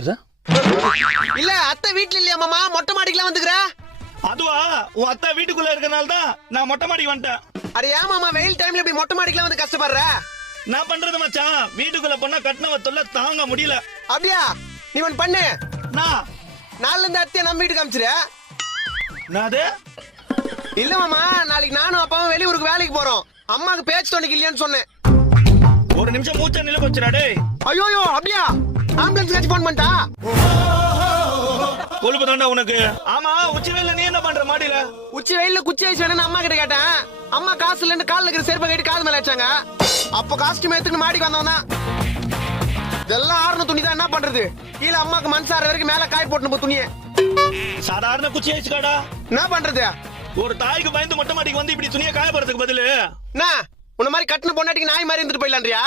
எதா? இல்ல அத்தை வீட்ல இல்லையா மாமா? மொட்டை மாடிக்கெல்லாம் வந்துக்கிற? அதுவா? உன் அத்தா வீட்டுக்குள்ள இருக்கனால தான் நான் மொட்டை மாடிக்கு வந்துட்டேன். அட ஏன் மாமா? வெயில் டைம்ல இப்படி மொட்டை மாடிக்கெல்லாம் வந்து கஷ்டப்படுற? நான் பண்றது மச்சான் வீட்டுக்குள்ள போனா கட்டினவ தொல்லை தாங்க முடியல. அப்படியா? நீ ஒன்று பண்ணு. நான் நாலுல இருந்து அத்தையை நம்ம வீட்டுக்கு அமிச்சிரு. நான் அது? இல்ல மாமா நாளைக்கு நானும் அப்பாவும் வெளியூருக்கு வேலைக்கு போறோம். அம்மாக்கு பேச்சு துணைக்கு இல்லையான்னு சொன்னேன். ஒரு நிமிஷம் மூச்சா நில வச்சுடா டேய். ஐயோ அப்படியா? ஆம்புலன்ஸ் கட்சி போன் பண்ணிட்டா? கொழுப்பு தாண்டா உனக்கு. ஆமா உச்சி வேலை நீ என்ன பண்ற மாடியில? உச்சி வெயில்ல குச்சி ஐஸ் வேணும்னு அம்மா கிட்ட கேட்டேன். அம்மா காசு இல்லைன்னு காலில் இருக்கிற செருப்பை கட்டி காது மேல வச்சாங்க அப்போ காஸ்டியூம் எடுத்துட்டு மாடிக்கு வந்தவன் தான். இதெல்லாம் ஆறுன துணி தான் என்ன பண்றது? கீழே அம்மாக்கு மனசார வரைக்கும் மேல காய் போட்டு போ துணியை. சாதாரண குச்சி ஆயிடுச்சுக்காடா என்ன பண்றது? ஒரு தாய்க்கு பயந்து மொட்டை மாடிக்கு வந்து இப்படி துணியை காயப்படுறதுக்கு பதிலு. என்ன? உன்ன மாதிரி கட்டின பொண்டாட்டிக்கு நாய் மாதிரி இருந்துட்டு போயிடலான்றியா?